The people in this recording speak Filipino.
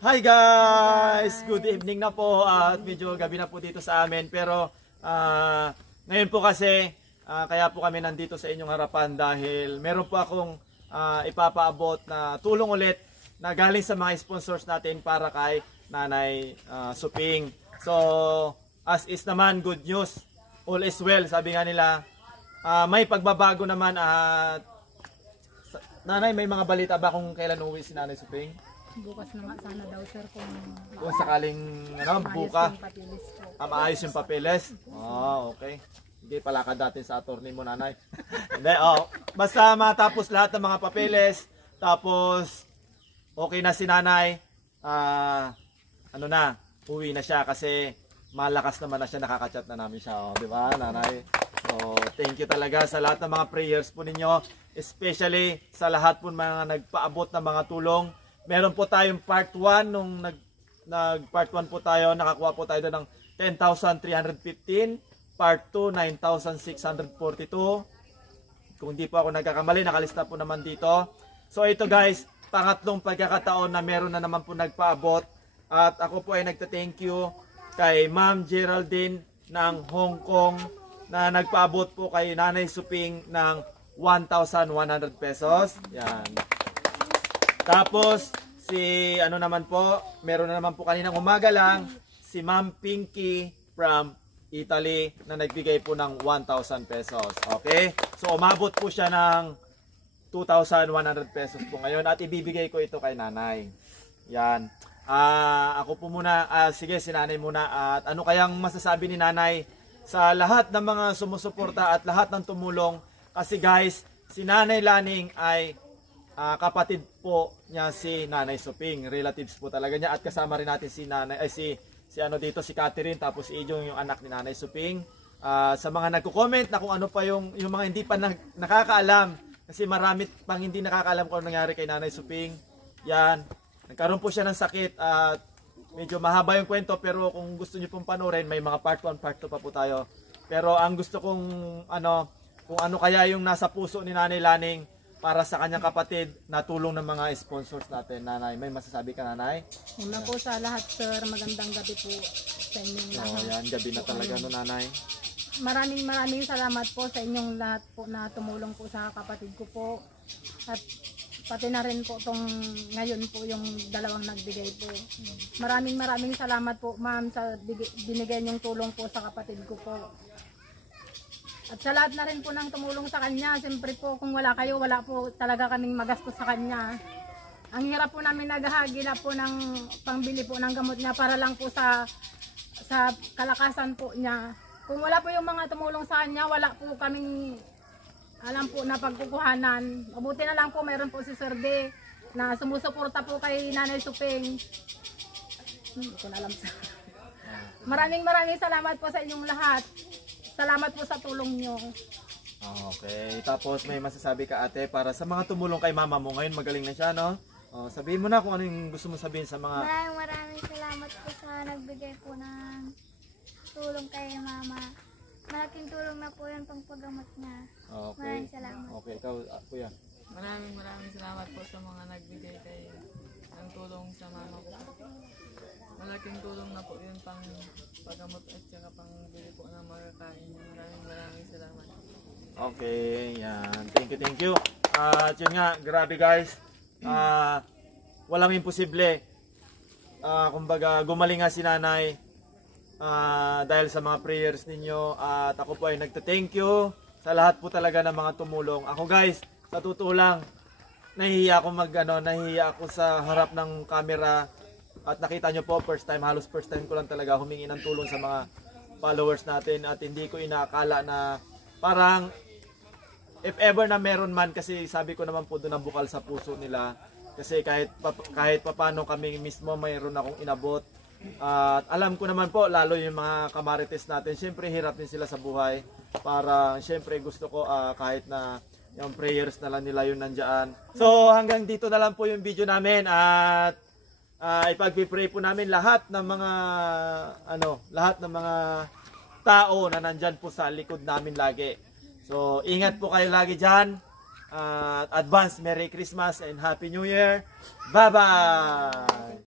Hi guys! Good evening na po at medyo gabi na po dito sa amin. Pero ngayon po kasi kaya po kami nandito sa inyong harapan dahil meron po akong ipapaabot na tulong ulit na galing sa mga sponsors natin para kay Nanay Suping. So as is naman, good news, all is well. Sabi nga nila, may pagbabago naman at Nanay, may mga balita ba kung kailan uuwi si Nanay Suping? Bukas na nga sana daw sir Kung sakaling buka maayos yung papeles. Okay. Hindi palakad natin sa attorney mo, Nanay. Hindi, basta matapos lahat ng mga papeles, tapos okay na si Nanay, uwi na siya kasi malakas naman na siya, nakaka-chat na namin siya, di ba, Nanay? So, thank you talaga sa lahat ng mga prayers po ninyo, especially sa lahat po mga nagpaabot ng mga tulong. Meron po tayong part 1 nung nag-part 1 po tayo, nakakuha po tayo doon ng 10,315, part 2 9,642. Kung di po ako nagkakamali, nakalista po naman dito. So ito guys, pangatlong pagkakataon na meron na naman po nagpaabot at ako po ay nagta-thank you kay Ma'am Geraldine ng Hong Kong na nagpaabot po kay Nanay Suping ng 1,100 pesos. Yan. Tapos, meron na naman po kaninang umaga lang, si Ma'am Pinky from Italy na nagbigay po ng 1,000 pesos. Okay? So, umabot po siya ng 2,100 pesos po ngayon at ibibigay ko ito kay Nanay. Yan. Ako po muna, sige, si Nanay muna. At ano kayang masasabi ni Nanay sa lahat ng mga sumusuporta at lahat ng tumulong? Kasi guys, si Nanay Laning ay kapatid po niya si Nanay Suping, relatives po talaga niya at kasama rin natin si Nanay si Catherine, tapos si Ijong yung anak ni Nanay Suping. Sa mga nagko-comment na kung ano pa yung mga hindi pa nakakaalam, kasi marami pang hindi nakakaalam kung ano nangyari kay Nanay Suping. Yan, nagkaroon po siya ng sakit at medyo mahaba yung kwento, pero kung gusto niyo pong panoorin, may mga part 1, part 2 pa po tayo. Pero ang gusto kong kung ano kaya yung nasa puso ni Nanay Laning para sa kanyang kapatid na tulong ng mga sponsors natin. Nanay, may masasabi ka, Nanay? Una po sa lahat sir, magandang gabi po sa inyong lahat. Yan, gabi na talaga no, Nanay. Maraming salamat po sa inyong lahat po na tumulong po sa kapatid ko po. At pati na rin po tong ngayon po yung dalawang nagbigay po. Maraming salamat po ma'am sa binigay niyong tulong po sa kapatid ko po. At sa lahat na rin po ng tumulong sa kanya, siyempre po kung wala kayo, wala po talaga kaming magastos sa kanya. Ang hirap po namin naghahagila po ng pangbili po ng gamot niya para lang po sa kalakasan po niya. Kung wala po yung mga tumulong sa kanya, wala po kaming alam po na pagkukuhanan. Mabuti na lang po mayroon po si Sir D na sumusuporta po kay Nanay Suping. Hindi ko na alam sa. Maraming salamat po sa inyong lahat. Salamat po sa tulong nyo. Okay. Tapos may masasabi ka, ate, para sa mga tumulong kay mama mo. Ngayon magaling na siya, no? Sabihin mo na kung ano yung gusto mo sabihin sa mga... Maraming salamat po sa nagbigay po ng tulong kay mama. Malaking tulong na po yan pang paggamot niya. Okay. Maraming salamat. Okay, ikaw, kuya. Maraming salamat po sa mga nagbigay kayo ng tulong sa mama ko. Malaking tulong na po yun pang paggamot at saka pang bili po ng makakain. Maraming salamat. Okay, yan. Thank you. At yun nga, grabe guys. Walang imposible. Kumbaga, gumaling nga si Nanay dahil sa mga prayers ninyo. At ako po ay nagta-thank you sa lahat po talaga ng mga tumulong. Ako guys, sa totoo lang, nahihiya ako sa harap ng camera. At nakita nyo po, halos first time ko lang talaga humingi ng tulong sa mga followers natin. At hindi ko inaakala na parang, if ever na meron man, kasi sabi ko naman po doon ang bukal sa puso nila. Kasi kahit papano kami mismo mayroon akong inabot. At alam ko naman po, lalo yung mga kamarites natin, syempre hirap din sila sa buhay. Para syempre gusto ko kahit na yung prayers na lang nila yun nandyan. So hanggang dito na lang po yung video namin. At ipagpipray po namin lahat ng mga tao na nandyan po sa likod namin lagi. So ingat po kayo lagi dyan. Advance Merry Christmas and Happy New Year. Bye-bye!